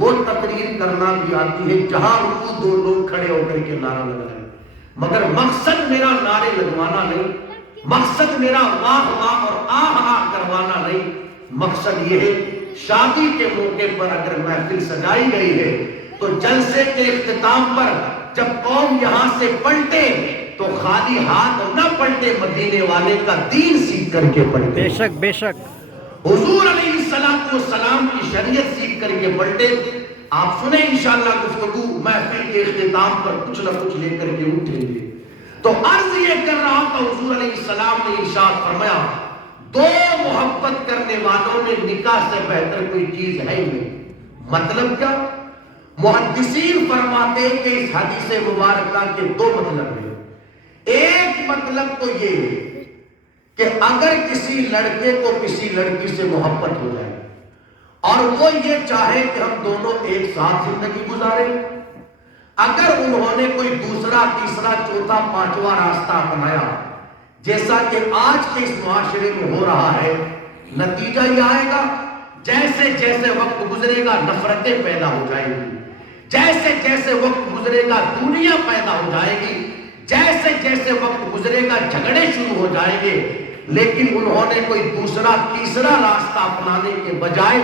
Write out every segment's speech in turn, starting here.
وہ تقریر کرنا بھی آتی ہے جہاں وہ دو لوگ کھڑے ہو کر کے نعرہ لگا رہے ہیں، مگر مقصد میرا نعرے لگوانا نہیں، مقصد میرا واہ واہ اور آہ آہ کروانا نہیں، مقصد یہ ہے شادی کے موقع پر اگر محفل سجائی گئی ہے تو جلسے کے اختتام پر جب قوم یہاں سے پلٹے تو خالی ہاتھ نہ پلٹے، مدینے والے کا دین سیکھ کر کے پلٹے۔ بے شک بے شک۔ حضور علیہ السلام کی شریعت سیکھ کر کے پلٹے۔ آپ سنیں انشاءاللہ گفتگو محفل کے اختتام پر کچھ نہ کچھ لے کر کے اٹھیں گے۔ تو عرض یہ کر رہا تھا، حضور علیہ السلام نے ارشاد فرمایا دو محبت کرنے والوں میں نکاح سے بہتر کوئی چیز ہے ہی نہیں۔ مطلب کیا؟ محدثین فرماتے ہیں کہ اس حدیث مبارکہ کے دو مطلب ہیں۔ ایک مطلب تو یہ ہے کہ اگر کسی لڑکے کو کسی لڑکی سے محبت ہو جائے اور وہ یہ چاہے کہ ہم دونوں ایک ساتھ زندگی گزاریں، اگر انہوں نے کوئی دوسرا تیسرا چوتھا پانچواں راستہ اپنایا جیسا کہ آج کے اس معاشرے میں ہو رہا ہے، نتیجہ یہ آئے گا جیسے جیسے وقت گزرے گا نفرتیں پیدا ہو جائیں گی، جیسے جیسے وقت گزرے گا دنیا پیدا ہو جائے گی، جیسے جیسے وقت گزرے گا جھگڑے شروع ہو جائیں گے۔ لیکن انہوں نے کوئی دوسرا تیسرا راستہ اپنانے کے بجائے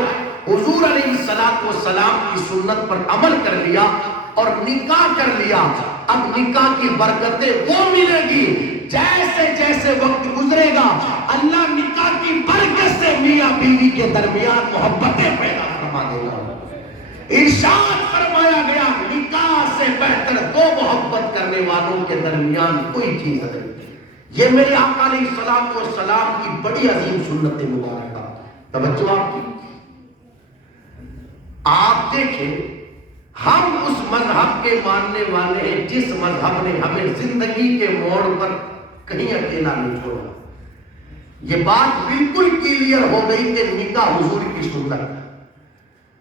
حضور علیہ السلام کی سنت پر عمل کر لیا اور نکاح کر لیا۔ اب نکاح کی برکتیں وہ ملے گی جیسے جیسے وقت گزرے گا اللہ نکاح کی برکت سے میاں بیوی کے درمیان محبتیں پیدا فرما دے گا۔ ارشاد فرمایا گیا نکاح سے بہتر دو محبت کرنے والوں کے درمیان کوئی چیز نہیں۔ یہ میرے آقا علیہ السلام کی بڑی عظیم سنت مبارکہ۔ توجہ آپ کی، آپ دیکھیں ہم اس مذہب کے ماننے والے ہیں جس مذہب نے ہمیں زندگی کے موڑ پر کہیں اکیلا نہیں چھوڑا۔ یہ بات بالکل کلیئر ہو گئی کہ نکاح حضور کی سنت ہے۔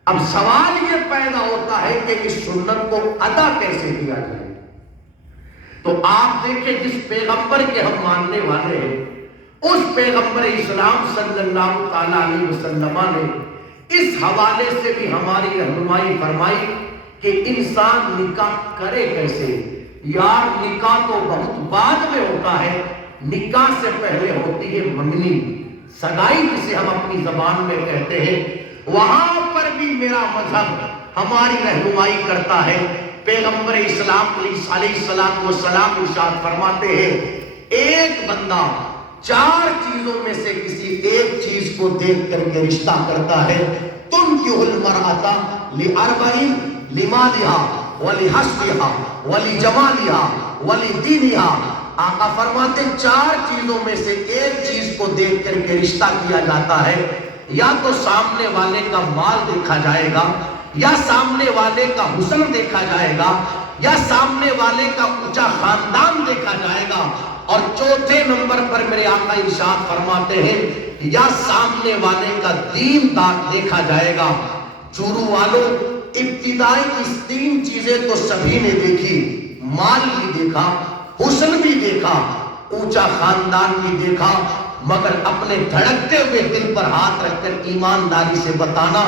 اب سوال یہ پیدا ہوتا ہے کہ اس سنت کو ادا کیسے کیا جائے؟ تو آپ دیکھیں جس پیغمبر کے ہم ماننے والے ہیں اس پیغمبر اسلام صلی اللہ تعالیٰ علیہ وسلم نے اس حوالے سے بھی ہماری رہنمائی فرمائی کہ انسان نکاح کرے کیسے۔ یار نکاح تو بہت بعد میں ہوتا ہے، نکاح سے پہلے ہوتی ہے منگنی، سگائی جسے ہم اپنی زبان میں کہتے ہیں۔ وہاں پر بھی میرا مذہب ہماری رہنمائی کرتا ہے۔ پیغمبر اسلام علیہ السلام ارشاد فرماتے ہیں ایک بندہ چار چیزوں میں سے کسی ایک چیز کو دیکھ کر کے رشتہ کرتا ہے۔ تنکح المرأۃ لأربع لمالها ولحسبها ولجمالها ولدینها۔ آقا فرماتے چار چیزوں میں سے ایک چیز کو دیکھ کر کے رشتہ کیا جاتا ہے، یا تو سامنے والے کا مال دیکھا جائے گا، یا سامنے والے کا حسن دیکھا جائے گا، یا سامنے والے کا اونچا خاندان دیکھا جائے گا، اور چوتھے نمبر پر میرے آقا ارشاد فرماتے ہیں یا سامنے والے کا دین دیکھا جائے گا۔ چورو والوں ابتدائی اس تین چیزیں تو سبھی نے دیکھی، مال بھی دیکھا، حسن بھی دیکھا، اونچا خاندان بھی دیکھا، مگر اپنے دھڑکتے ہوئے دل پر ہاتھ رکھ کر ایمانداری سے بتانا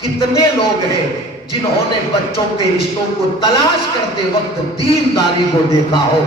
کتنے لوگ ہیں جنہوں نے بچوں کے رشتوں کو تلاش کرتے وقت دینداری کو دیکھا ہو؟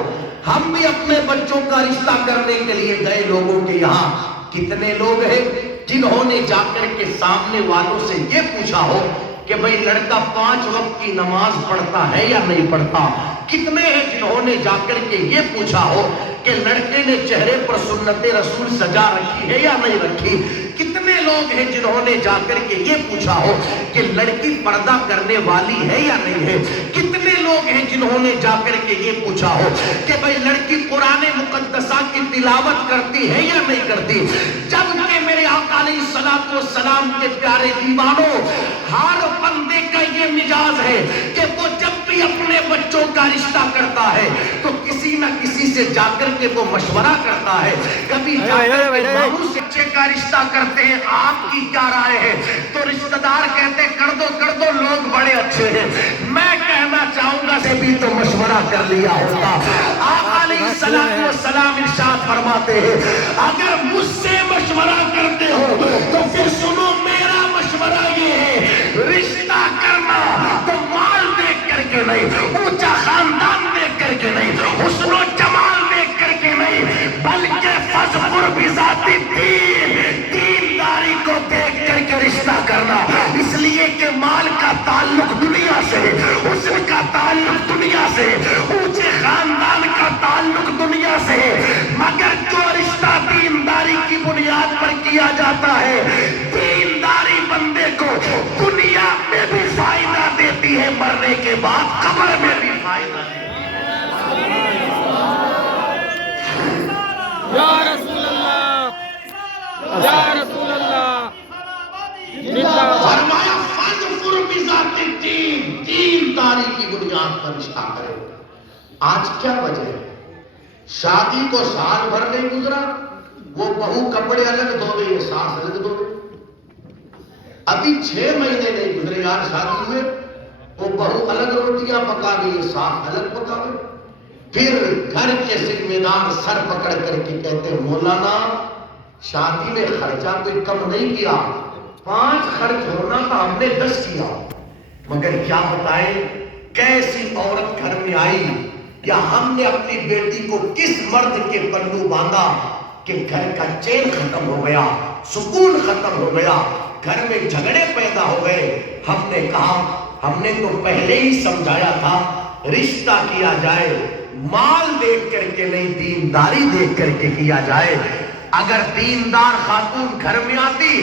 ہم بھی اپنے بچوں کا رشتہ کرنے کے لیے گئے لوگوں کے یہاں، کتنے لوگ ہیں جنہوں نے جا کر کے سامنے والوں سے یہ پوچھا ہو کہ بھئی لڑکا 5 وقت کی نماز پڑھتا ہے یا نہیں پڑھتا؟ کتنے ہیں جنہوں نے جا کر کے یہ پوچھا ہو کہ لڑکے نے چہرے پر سنت رسول سجا رکھی ہے یا نہیں رکھی؟ کتنے لوگ ہیں جنہوں نے جا کر کے یہ پوچھا ہو کہ لڑکی پردہ کرنے والی ہے یا نہیں ہے؟ کتنے لوگ ہیں جنہوں نے جا کر کے یہ پوچھا ہو کہ بھئی لڑکی قرآن مقدسہ کی تلاوت کرتی ہے یا نہیں کرتی؟ جبکہ میرے آقا علیہ السلام کے پیارے دیوانوں، ہر بندے کا یہ مزاج ہے کہ وہ جب بھی اپنے بچوں کا رشتہ کرتا ہے تو کسی نہ کسی سے جا کر کے وہ مشورہ کرتا ہے۔ کبھی جا کر کے ماموں سے بچے کا رشتہ کرتے ہیں، آپ کی کیا رائے ہے؟ تو رشتہ دار کہتے ہیں کر دو لوگ بڑے اچھے ہیں۔ میں کہنا چاہوں گا سے بھی تو مشورہ کر لیا ہوتا۔ آقا علیہ السلام ارشاد فرماتے ہیں اگر مجھ سے مشورہ کرتے ہو تو پھر سنو میرا مشورہ یہ ہے، رشتہ کرنا تعلق دنیا سے، حسن کا تعلق دنیا سے، اونچے خاندان کا تعلق دنیا سے، مگر جو رشتہ دینداری کی بنیاد پر کیا جاتا ہے، دینداری بندے کو دنیا میں بھی فائدہ دیتی ہے، مرنے کے بعد قبر میں بھی فائدہ دیتی ہے۔ یا رسول اللہ، یا رسول اللہ، فرمایا فَاظْفُرْ بِذَاتِ الدِّینِ، دینداری کی بنیاد پر رشتہ کرے۔ آج کیا وجہ ہے؟ شادی کو سال بھر نہیں گزرا، وہ بہو کپڑے الگ دھوے، یہ ساس الگ دھوے۔ ابھی 6 مہینے نہیں گزرے یار شادی ہوئے، وہ بہو الگ روٹیاں پکاوے، یہ ساس الگ پکاوے۔ پھر گھر کے ذمہ دار سر پکڑ کر کے کہتے ہیں مولانا شادی میں خرچہ کوئی کم نہیں کیا، 5 خرچ ہونا تھا ہم نے 10 کیا۔ مگر کیا بتائیں کیسی عورت گھر میں آئی، یا ہم نے اپنی بیٹی کو کس مرد کے پلو باندھا کہ گھر کا چین ختم ہو گیا، سکون ختم ہو گیا، گھر میں جھگڑے پیدا ہو گئے۔ ہم نے کہا ہم نے تو پہلے ہی سمجھایا تھا رشتہ کیا جائے مال دیکھ کر کے نہیں، دینداری دیکھ کر کے کیا جائے۔ اگر دیندار خاتون گھر میں آتی،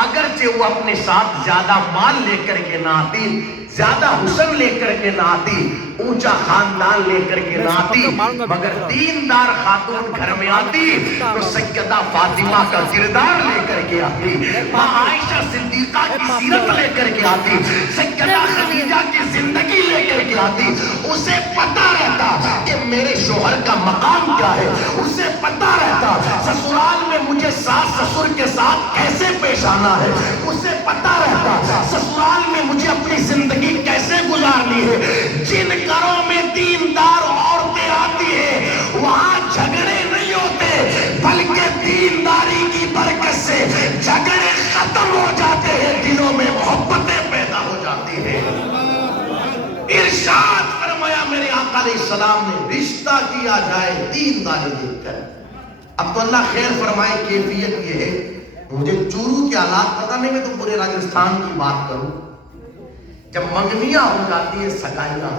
اگرچہ وہ اپنے ساتھ زیادہ مال لے کر کے نہ آتی، زیادہ حسن لے کر کے نہ آتی، اونچا خاندان لے کر کے نہ آتی، مگر دیندار خاتون گھر میں آتی تو سیدہ فاطمہ کا کردار لے کر کے آتی، ماں عائشہ صدیقہ کی سیرت لے کر کے آتی، سیدہ خدیجہ کی زندگی لے کر کے آتی۔ اسے پتہ رہتا کہ میرے شوہر کا مقام کیا ہے، اسے پتہ رہتا سسرال میں مجھے ساس سسر کے ساتھ کیسے پیش آنا ہے، اسے پتہ رہتا سسرال میں مجھے اپنی زندگی کیسے گزارنی ہے۔ جن گھروں میں دیندار عورتیں آتی ہیں وہاں جھگڑے نہیں ہوتے، بلکہ دینداری کی برکت سے جھگڑے ختم ہو جاتے ہیں، دلوں میں محبتیں پیدا ہو جاتی ہیں۔ ارشاد فرمایا میرے آقا علیہ السلام نے رشتہ کیا جائے دینداری دیکھ کر۔ اب تو اللہ خیر فرمائے، کیفیت یہ ہے مجھے چورو کے حالات پتہ نہیں، میں تو پورے راجستھان کی بات کروں، جب منگنیاں ہو جاتی ہے سگائیاں،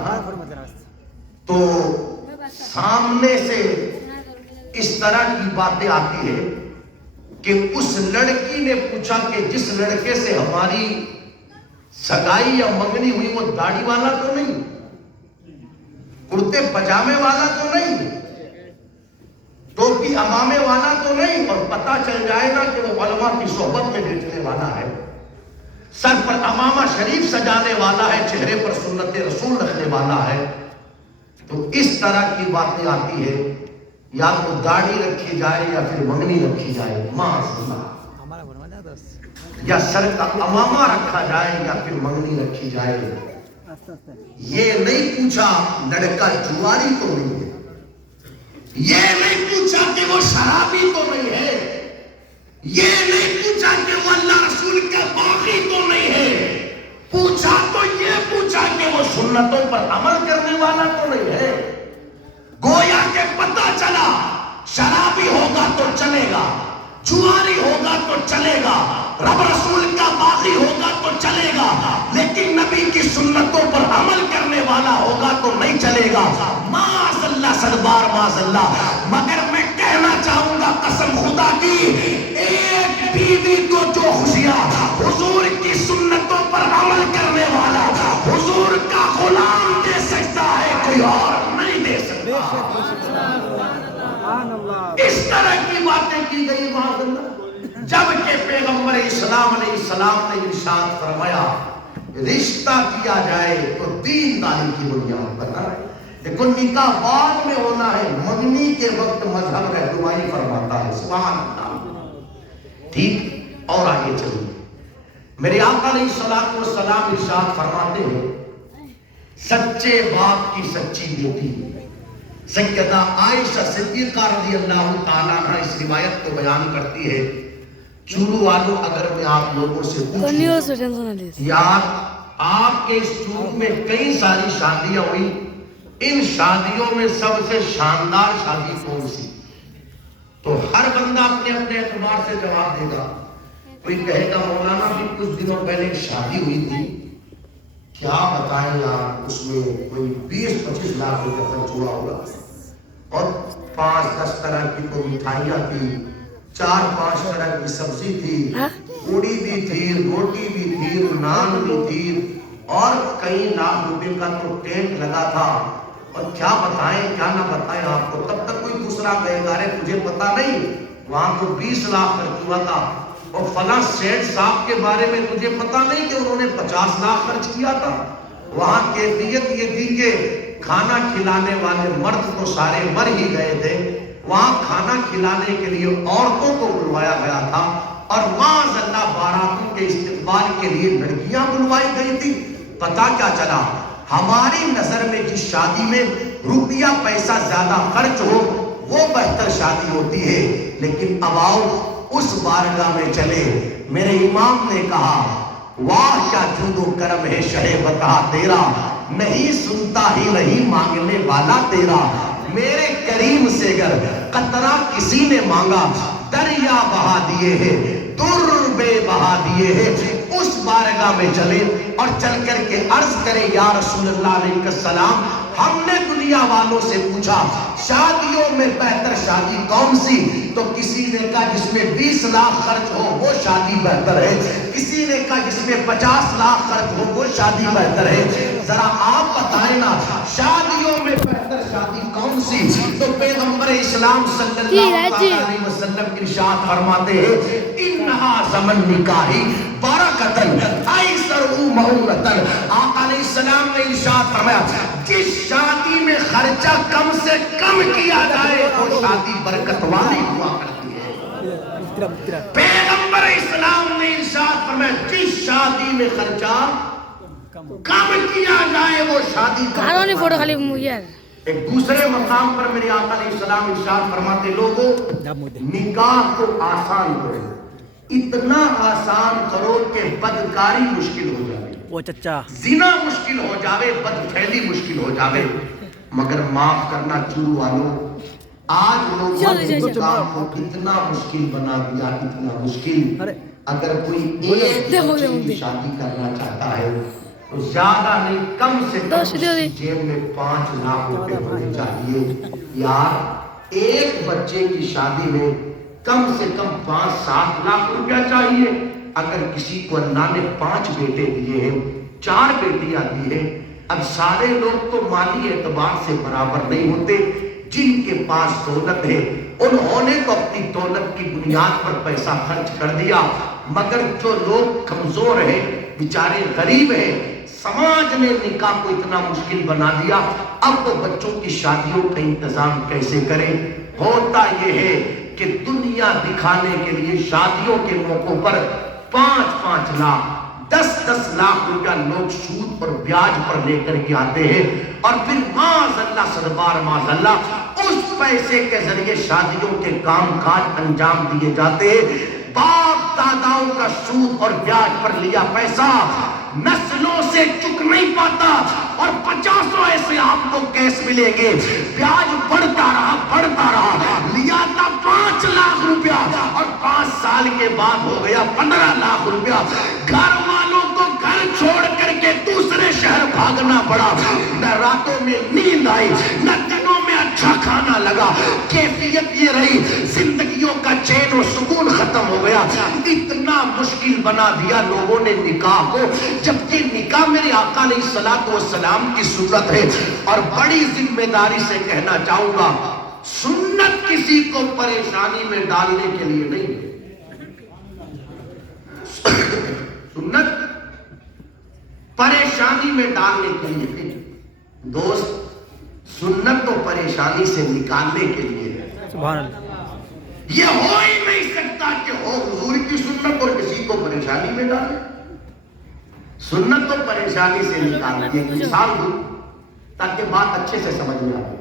تو سامنے سے اس طرح کی باتیں آتی ہے کہ اس لڑکی نے پوچھا کہ جس لڑکے سے ہماری سگائی یا منگنی ہوئی وہ داڑھی والا تو نہیں، کرتے پجامے والا تو نہیں، ٹوپی امامے والا تو نہیں، اور پتہ چل جائے گا کہ وہ علماء کی صحبت میں بیٹھنے والا ہے، سر پر امامہ شریف سجانے والا ہے، چہرے پر سنت رسول رکھنے والا ہے، تو اس طرح کی باتیں آتی ہے، یا تو داڑھی رکھی جائے یا پھر منگنی رکھی جائے، یا سر کا امامہ رکھا جائے یا پھر منگنی رکھی جائے۔ یہ نہیں پوچھا لڑکا جواری تو نہیں ہے، یہ نہیں پوچھا کہ وہ شرابی تو نہیں ہے، یہ نہیں پوچھا کہ وہ اللہ رسول کا باغی تو نہیں ہے، پوچھا تو یہ پوچھا کہ وہ سنتوں پر عمل کرنے والا تو نہیں ہے۔ گویا کہ پتہ چلا شرابی ہوگا تو چلے گا، جواری ہوگا تو چلے گا، رب رسول کا باغی ہوگا تو چلے گا، لیکن نبی کی سنتوں پر عمل کرنے والا ہوگا تو نہیں چلے گا۔ معاذ اللہ، صدبار معاذ اللہ۔ مگر میں کہنا چاہوں گا قسم خدا کی، ایک بیوی کو جو خوشیاں حضور کی سنتوں پر عمل کرنے والا حضور کا غلام دے سکتا ہے، کوئی اور نہیں دے سکتا۔ اس طرح کی باتیں کی گئی معاذ اللہ، جبکہ پیغمبر اسلام علیہ السلام نے ارشاد فرمایا رشتہ کیا جائے تو دینداری کی بنیاد پر۔ دیکھو نکاح بعد میں ہونا ہے، منگنی کے وقت مذہب رہنمائی فرماتا ہے، سبحان اللہ۔ ٹھیک، اور آگے چلیے، میرے آقا علیہ السلام ارشاد فرماتے ہیں سچے باپ کی سچی بیٹی سیدہ عائشہ صدیقہ رضی اللہ تعالیٰ عنہ اس روایت کو بیان کرتی ہے، چورو والوں اگر میں آپ لوگوں سے پوچھوں یار آپ کے اس چورو میں کئی ساری شادیاں ہوئی، ان شادیوں میں سب سے شاندار شادی کون سی؟ تو ہر بندہ اپنے اپنے اعتبار سے جواب دے گا۔ کوئی کہے گا مولانا بھی کچھ دنوں پہلے ایک شادی ہوئی تھی، کیا بتائیں یار، اس میں کوئی 20-25 لاکھ روپے خرچ ہوا ہوگا، اور 5-10 طرح کی تو مٹھائیاں تھی، 4-5 طرح کی سبزی تھی، پوڑی بھی تھی، روٹی بھی تھی، نان بھی تھی، اور کئی لاکھ روپے کا تو ٹینٹ لگا تھا۔ اور کیا بتائیں کیا نہ بتائیں آپ کو، تب تک کوئی دوسرا کہے گا تجھے پتا نہیں وہاں تو 20 لاکھ خرچ ہوا تھا، اور فلاں سیٹ صاحب کے بارے میں تجھے پتا نہیں کہ انہوں نے 50 لاکھ خرچ کیا تھا۔ وہاں کیفیت یہ تھی کہ کھانا کھلانے والے مرد تو سارے مر ہی گئے تھے، وہاں کھانا کھلانے کے لیے عورتوں کو بلوایا گیا تھا، اور معاذ اللہ باراتوں کے استقبال کے لیے لڑکیاں بلوائی گئی تھی۔ پتا کیا چلا، ہماری نظر میں جس شادی میں روپیہ پیسہ زیادہ خرچ ہو وہ بہتر شادی ہوتی ہے، لیکن اب آؤ اس بارگاہ میں چلے۔ میرے امام نے کہا واہ کیا جود و کرم ہے شہ بتا تیرا، نہیں سنتا ہی نہیں مانگنے والا تیرا، میرے کریم سے گر قطرہ کسی نے مانگا دریا بہا دیے ہیں، در بے بہا دیے ہیں۔ اس بارگاہ میں چلے اور چل کر کے عرض کرے یا رسول اللہ علیہ السلام، ہم نے دنیا والوں سے پوچھا شادیوں میں بہتر شادی کون سی، تو کسی نے کہا جس میں 20 لاکھ خرچ ہو وہ شادی بہتر ہے، کسی نے کہا جس میں 50 لاکھ خرچ ہو وہ شادی بہتر ہے، ذرا آپ بتائیں نا شادیوں میں بہتر شادی کون سی؟ تو پیغمبر اسلام صلی اللہ علیہ وسلم ارشاد فرماتے ہیں انہا زمن نکاحی برکتن ایسر مہورتن۔ آقا علیہ السلام نے ارشاد فرمایا جس شادی میں خرچہ کم سے کم کیا جائے وہ شادی برکت والی ہوا کرتی ہے۔ پیغمبر اسلام نے ارشاد فرمایا جس شادی میں خرچہ کم کیا جائے وہ شادی برکت والی ہے۔ ایک دوسرے مقام پر میرے آقا علیہ السلام ارشاد فرماتے لوگوں نکاح کو آسان کرو، اتنا آسان کرو کہ بدکاری مشکل ہو جائے، زنا مشکل ہو جاوے، بدفعلی مشکل ہو جاوے، مگر معاف کرنا چورو والوں آج لوگوں نے نکاح کو اتنا مشکل بنا دیا، اتنا مشکل۔ اگر کوئی ایک بچے کی شادی کرنا چاہتا ہے تو زیادہ نہیں کم سے کم اس کی جیب میں 5 لاکھ روپے ہونے چاہیے۔ یار ایک بچے کی شادی میں کم سے کم 5-7 لاکھ روپیہ چاہیے۔ اگر کسی کو اللہ نے 5 بیٹے دیے ہیں، 4 بیٹیاں دی ہیں، اب سارے لوگ تو مالی اعتبار سے برابر نہیں ہوتے، جن کے پاس دولت ہے انہوں نے تو اپنی دولت کی بنیاد پر پیسہ خرچ کر دیا، مگر جو لوگ کمزور ہیں بیچارے غریب ہیں، سماج نے نکاح کو اتنا مشکل بنا دیا، اب وہ بچوں کی شادیوں کا انتظام کیسے کریں؟ ہوتا یہ ہے کہ دنیا دکھانے کے لیے شادیوں کے موقعوں پر 5-5 لاکھ 10-10 لاکھ روپیہ لوگ سود پر بیاج پر لے کر کے آتے ہیں، اور پھر معاذ اللہ صدبار معاذ اللہ اس پیسے کے ذریعے شادیوں کے کام کاج انجام دیے جاتے ہیں۔ باپ داداؤں کا سود اور بیاج پر لیا پیسہ نسلوں سے چک نہیں پاتا، اور 50 ایسے آپ کو کیس ملیں گے، بیاج بڑھتا رہا، لیا تھا 5 لاکھ روپیہ اور 5 سال کے بعد ہو گیا 15 لاکھ روپیہ۔ گھر والوں کو گھر چھوڑ کر کے دوسرے شہر بھاگنا پڑا، نہ راتوں میں نیند آئی، نہ دنوں میں اچھا کھانا لگا، کیفیت یہ رہی زندگیوں کا چین و سکون ختم ہو گیا۔ اتنا مشکل بنا دیا لوگوں نے نکاح کو، جبکہ نکاح میرے آقا علیہ الصلوۃ والسلام کی سنت ہے، اور بڑی ذمہ داری سے کہنا چاہوں گا سنت کسی کو پریشانی میں ڈالنے کے لیے نہیں ہے، سنت پریشانی میں ڈالنے کے لیے نہیں، دوست سنت تو پریشانی سے نکالنے کے لیے ہے۔ سبحان اللہ۔ یہ ہو ہی نہیں سکتا کہ ہو حضور کی سنت اور کسی کو پریشانی میں ڈالے۔ سنت تو پریشانی سے نکالنے کی مثال دوں تاکہ بات اچھے سے سمجھ میں آئے۔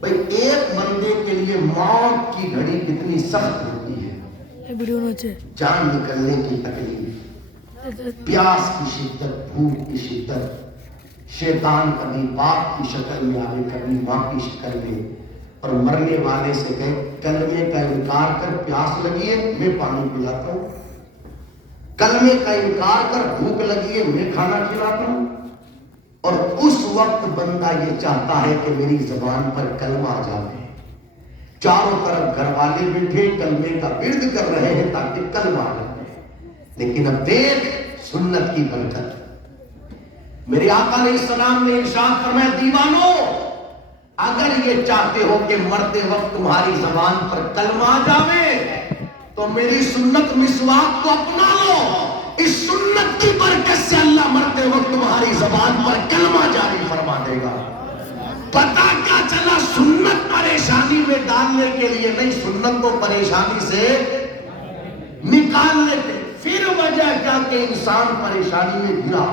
بھئی ایک بندے کے لیے موت کی گھڑی کتنی سخت ہوتی ہے، جان نکلنے کی تکلیف، پیاس کی شدت، بھوک کی شدت، شیطان کبھی باپ کی شکل میں آئے کبھی ماں کی شکل میں، اور مرنے والے سے کہے کلمے کا انکار کر، پیاس لگی ہے میں پانی پلاتا ہوں، کلمے کا انکار کر، بھوک لگی ہے میں کھانا کھلاتا ہوں، اور اس وقت بندہ یہ چاہتا ہے کہ میری زبان پر کلمہ آ جائے. چاروں طرف گھر والے بیٹھے کلمے کا ورد کر رہے ہیں تاکہ کلمہ آ جائے. لیکن اب دیکھ سنت کی برکت. میرے آقا علیہ السلام نے ارشاد فرمایا دیوانو اگر یہ چاہتے ہو کہ مرتے وقت تمہاری زبان پر کلمہ آ جاوے تو میری سنت مسواک کو اپنا لو. اس سنت کی برکت سے اللہ مرتے وقت تمہاری زبان پر کلمہ جاری فرما دے گا. پتہ کیا چلا سنت پریشانی میں ڈالنے کے لیے نہیں, سنت کو پریشانی سے نکالنے کے. پھر وجہ کیا کہ انسان پریشانی میں گرا.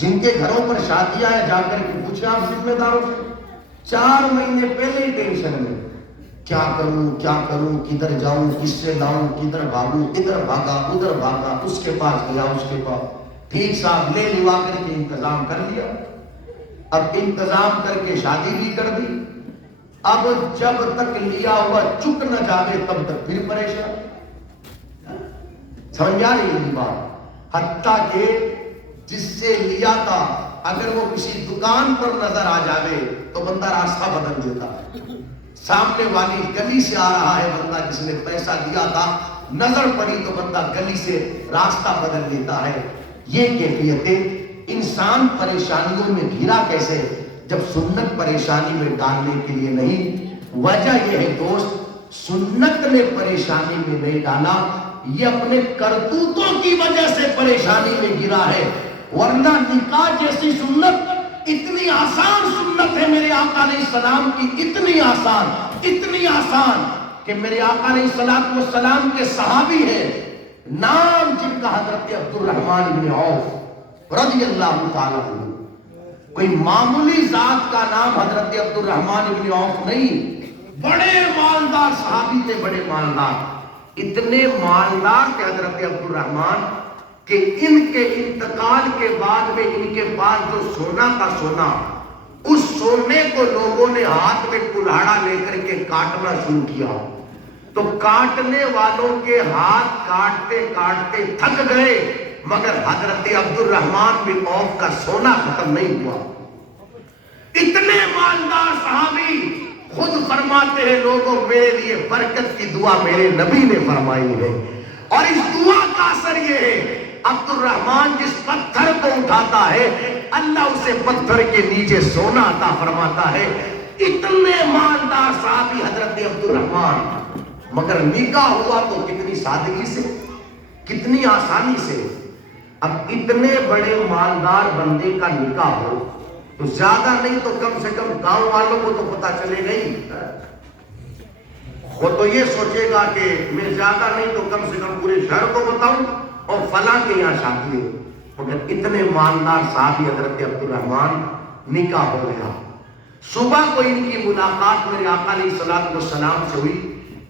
جن کے گھروں پر شادیاں ہیں جا کر کے پوچھیں آپ ذمہ داروں سے, 4 مہینے پہلے ہی ٹینشن میں, کیا کروں, کدھر جاؤں, کس سے لاؤں, کدھر بھاگوں, ادھر بھاگا ادھر بھاگا, اس کے پاس گیا اس کے پاس. ٹھیک صاحب لے لوا کر کے انتظام کر لیا. اب انتظام کر کے شادی بھی کر دی. اب جب تک لیا ہوا چک نہ جاوے تب تک پھر پریشان. سمجھا نہیں بات. حتیٰ کہ جس سے لیا تھا اگر وہ کسی دکان پر نظر آ جاوے تو بندہ راستہ بدل دیتا. سامنے والی گلی سے آ رہا ہے بندہ جس نے پیسہ دیا تھا, نظر پڑی تو بندہ گلی سے راستہ بدل دیتا ہے. یہ کیفیتیں. انسان پریشانیوں میں گھرا کیسے جب سنت پریشانی میں ڈالنے کے لیے نہیں. وجہ یہ ہے دوست, سنت نے پریشانی میں نہیں ڈالا, یہ اپنے کرتوتوں کی وجہ سے پریشانی میں گرا ہے. ورنہ نکاح جیسی سنت اتنی آسان سنت ہے میرے آقا علیہ السلام کی, اتنی آسان کہ میرے آقا علیہ السلام کے صحابی ہیں نام جن کا حضرت عبد الرحمن بن عوف رضی اللہ تعالیٰ عنہ. کوئی معمولی ذات کا نام حضرت عبد الرحمن بن عوف نہیں, بڑے مالدار صحابی تھے, بڑے مالدار. اتنے مالدار تھے حضرت عبد الرحمن کہ ان کے انتقال کے بعد میں ان کے پاس جو سونا کا سونا, اس سونے کو لوگوں نے ہاتھ میں کلہاڑا لے کر کے کاٹنا شروع کیا. تو کاٹنے والوں کے ہاتھ کاٹتے کاٹتے تھک گئے, مگر حضرت عبد الرحمن بن عوف کا سونا ختم نہیں ہوا. اتنے مالدار صحابی خود فرماتے ہیں لوگوں میرے لیے برکت کی دعا میرے نبی نے فرمائی ہے, اور اس دعا کا اثر یہ ہے عبد الرحمن جس پتھر کو اٹھاتا ہے اللہ اسے پتھر کے نیچے سونا عطا فرماتا ہے. اتنے مالدار صحابی حضرت عبد الرحمن, مگر نکاح ہوا تو کتنی سادگی سے, کتنی آسانی سے. اب اتنے بڑے مالدار بندے کا نکاح ہو تو زیادہ نہیں تو کم سے کم گاؤں والوں کو تو پتا چلے گئی. وہ تو یہ سوچے گا کہ میں زیادہ نہیں تو کم سے کم پورے شہر کو بتاؤں اور فلاں کے یہاں شادی ہے. مگر اتنے مالدار صحابی حضرت عبد الرحمن نکاح ہو گیا. صبح کو ان کی ملاقات میرے آقا علیہ السلام سے ہوئی.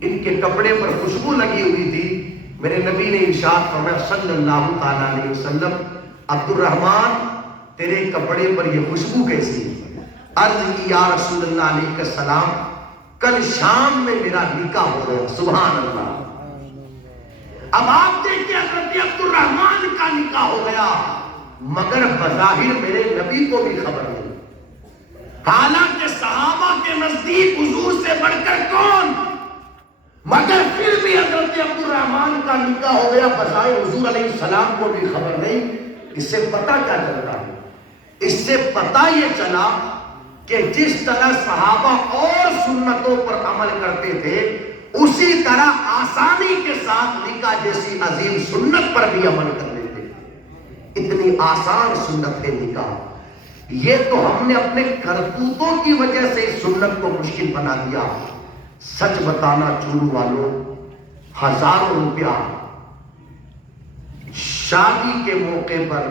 ان کے کپڑے پر خوشبو لگی ہوئی تھی. میرے نبی نے ارشاد فرمایا صلی اللہ تعالیٰ علیہ وسلم, عبد الرحمن تیرے کپڑے پر یہ خوشبو کیسی؟ عرض کی یا رسول اللہ علیہ السلام کل شام میں میرا نکاح ہو گیا. سبحان اللہ. اب آپ دیکھیں حضرت عبد الرحمن کا نکاح ہو گیا, مگر بظاہر میرے نبی کو بھی خبر نہیں. حالانکہ صحابہ کے نزدیک حضور سے بڑھ کر کون, مگر پھر بھی حضرت عبد الرحمن کا نکاح ہو گیا, بظاہر حضور علیہ السلام کو بھی خبر نہیں. اس سے پتہ کیا چلتا ہے؟ اس سے پتہ یہ چلا کہ جس طرح صحابہ اور سنتوں پر عمل کرتے تھے اسی طرح آسانی کے ساتھ نکاح جیسی عظیم سنت پر بھی عمل کر لیتے. اتنی آسان سنت ہے نکاح. یہ تو ہم نے اپنے کرتوتوں کی وجہ سے اس سنت کو مشکل بنا دیا. سچ بتانا چورو والوں, ہزاروں روپیہ شادی کے موقع پر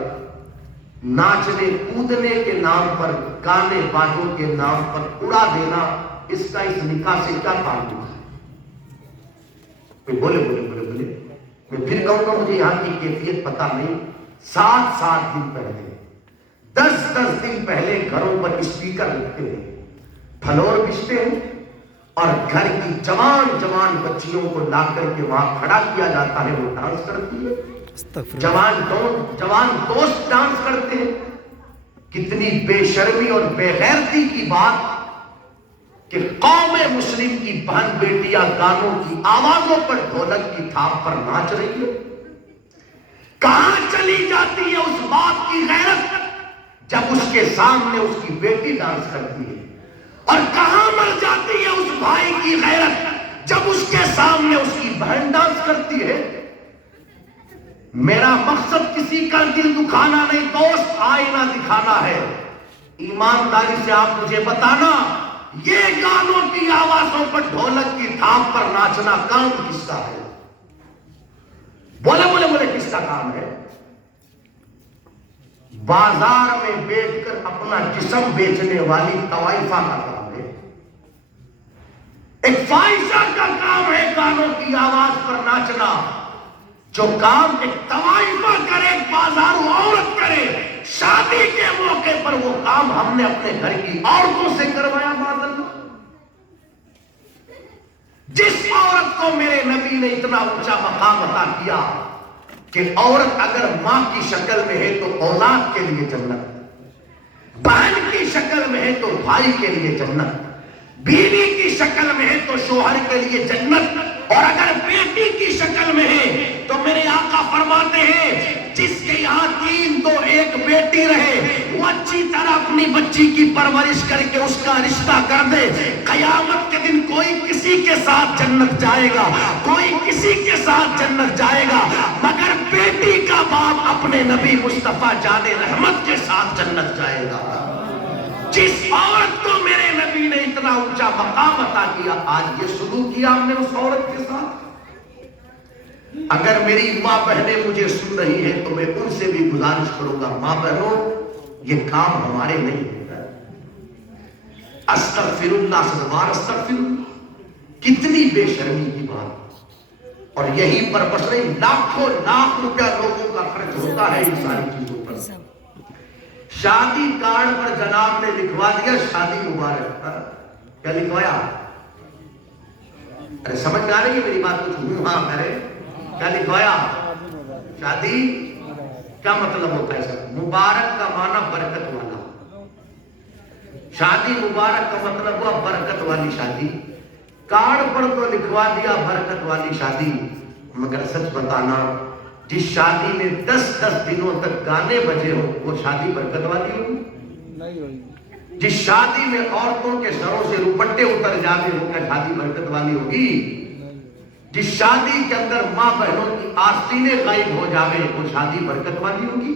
ناچنے کودنے کے نام پر, گانے باجوں کے نام پر اڑا دینا, اس کا اس نکاح سے کیا تعلق ہے؟ بولے میں پھر کہوں گا مجھے یہاں کی کیفیت پتا نہیں. 7 دن پہلے 10 دن پہلے گھروں پر اسپیکر لگتے ہیں, پھلور بچتے ہیں اور گھر کی جوان بچیوں کو لا کر کے وہاں کھڑا کیا جاتا ہے, وہ ڈانس کرتی ہے. جوان دوست ڈانس کرتے ہیں, کتنی بے شرمی اور بے غیرتی کی بات کہ قوم مسلم کی بہن بیٹیاں گانوں کی آوازوں پر ڈھولک کی تھاپ پر ناچ رہی ہے. کہاں چلی جاتی ہے اس باپ کی غیرت جب اس کے سامنے اس کی بیٹی ڈانس کرتی ہے, اور کہاں مر جاتی ہے اس بھائی کی غیرت جب اس کے سامنے اس کی بہن ڈانس کرتی ہے. میرا مقصد کسی کا دل دکھانا نہیں دوست, آئینہ دکھانا ہے. ایمانداری سے آپ مجھے بتانا, یہ گانوں کی آوازوں پر ڈھولک کی تھاپ پر ناچنا کام کس کا ہے؟ بولے کس کا کام ہے؟ بازار میں بیٹھ کر اپنا جسم بیچنے والی طوائفہ کا کام ہے. ایک فاحشہ کا کام ہے گانوں کی آواز پر ناچنا. جو کام ایک طوائفہ کرے, ایک بازارو عورت کرے شادی کے موقع پر, وہ کام ہم نے اپنے گھر کی عورتوں سے کروایا. معاذ اللہ, جس عورت کو میرے نبی نے اتنا اونچا مقام عطا کیا کہ عورت اگر ماں کی شکل میں ہے تو اولاد کے لیے جنت, بہن کی شکل میں ہے تو بھائی کے لیے جنت, بیوی کی شکل میں ہے تو شوہر کے لیے جنت, اور اگر بیٹی کی شکل میں ہے تو میرے آقا فرماتے ہیں جس کے یہاں 3 2 1 بیٹی رہے وہ اچھی طرح اپنی بچی کی پرورش کر کے اس کا رشتہ کر دے, قیامت کے دن کوئی کسی کے ساتھ جنت جائے گا, کوئی کسی کے ساتھ جنت جائے گا, مگر بیٹی کا باپ اپنے نبی مصطفیٰ جان رحمت کے ساتھ جنت جائے گا. جس عورت کو میرے نبی نے اتنا اونچا مقام عطا کیا, آج یہ سلوک کیا ہم نے اس عورت کے ساتھ. اگر میری ماں بہنیں مجھے سن رہی ہیں تو میں ان سے بھی گزارش کروں گا, ماں بہنوں یہ کام ہمارے نہیں ہوتا. استغفر اللہ سبحان استغفر اللہ, کتنی بے شرمی کی بات. اور یہیں پر بس نہیں, لاکھوں لاکھ روپیہ لوگوں کا خرچ ہوتا ہے ان ساری چیزوں پر. شادی کارڈ پر جناب نے لکھوا دیا شادی مبارک, کیا لکھوایا؟ ارے سمجھ آ رہی ہے میری بات؟ کچھ ہوں ہاں کرے. کیا لکھوایا؟ شادی. کیا مطلب ہوتا ہے سر؟ مبارک کا معنی برکت والا. شادی مبارک کا مطلب ہوا برکت والی شادی. کارڈ پر تو لکھوا دیا برکت والی شادی, مگر سچ بتانا جس شادی میں 10 دنوں تک گانے بجے ہو وہ شادی برکت والی ہوگی؟ جس شادی میں عورتوں کے سروں سے روپٹے اتر جاتے ہو کیا شادی برکت والی ہوگی؟ جس شادی کے اندر ماں بہنوں کی آستینیں غائب ہو جاوے وہ شادی برکت والی ہوگی؟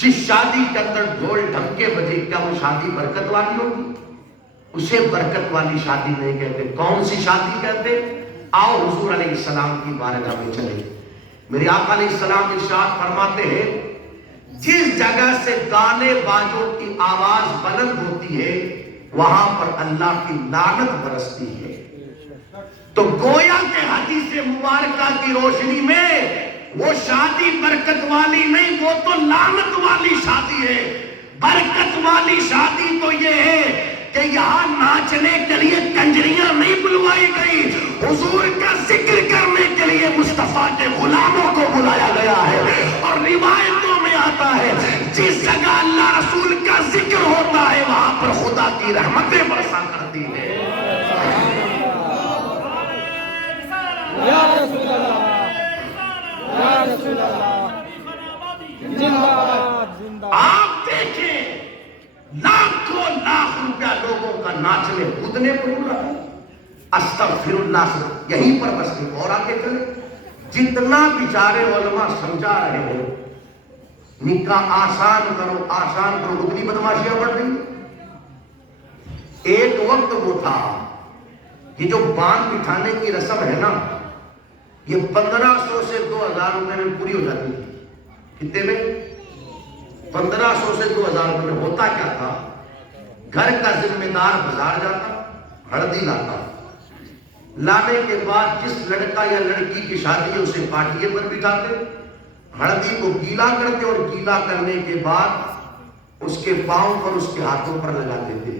جس شادی کے اندر ڈھول ڈھمکے بجے کیا وہ شادی برکت والی ہوگی؟ اسے برکت والی شادی نہیں کہتے. کون سی شادی کہتے؟ آؤ حضور علیہ السلام کی بارگاہ میں چلے. میرے آقا علیہ السلام ارشاد فرماتے ہیں جس جگہ سے گانے باجوں کی آواز بلند ہوتی ہے وہاں پر اللہ کی لعنت برستی ہے. تو گویا کہ حدیث مبارکہ کی روشنی میں وہ شادی برکت والی نہیں, وہ تو لعنت والی شادی ہے. برکت والی شادی تو یہ ہے کہ یہاں ناچنے کے لیے کنجریاں نہیں بلوائی گئی, حضور کا ذکر کرنے کے لیے مصطفیٰ کے غلاموں کو بلایا گیا ہے. اور روایتوں میں آتا ہے جس جگہ اللہ رسول کا ذکر ہوتا ہے وہاں پر خدا کی رحمتیں برسا کرتی ہے. یا رسول اللہ, یا رسول اللہ, زندہ باد, زندہ باد. آپ دیکھیں لاکھوں لاکھ روپیہ لوگوں کا ناچنے کودنے پر ہو رہا ہے. استغفر اللہ سے یہیں پر بس نہیں, اور آگے چلے. جتنا بیچارے علماء سمجھا رہے ہیں نکاح آسان کرو آسان کرو, اتنی بدماشیاں بڑھ رہی. ایک وقت وہ تھا یہ جو باندھ بٹھانے کی رسم ہے نا, یہ 1500 سے 2000 روپے میں پوری ہو جاتی تھی. کتنے میں؟ 1500 سے 2000 روپے میں. ہوتا کیا تھا, گھر کا ذمہ دار بازار جاتا, ہلدی لاتا, لانے کے بعد جس لڑکا یا لڑکی کی شادی ہے اسے پاٹیے پر بٹھاتے, ہلدی کو گیلا کرتے اور گیلا کرنے کے بعد اس کے پاؤں پر اس کے ہاتھوں پر لگا دیتے.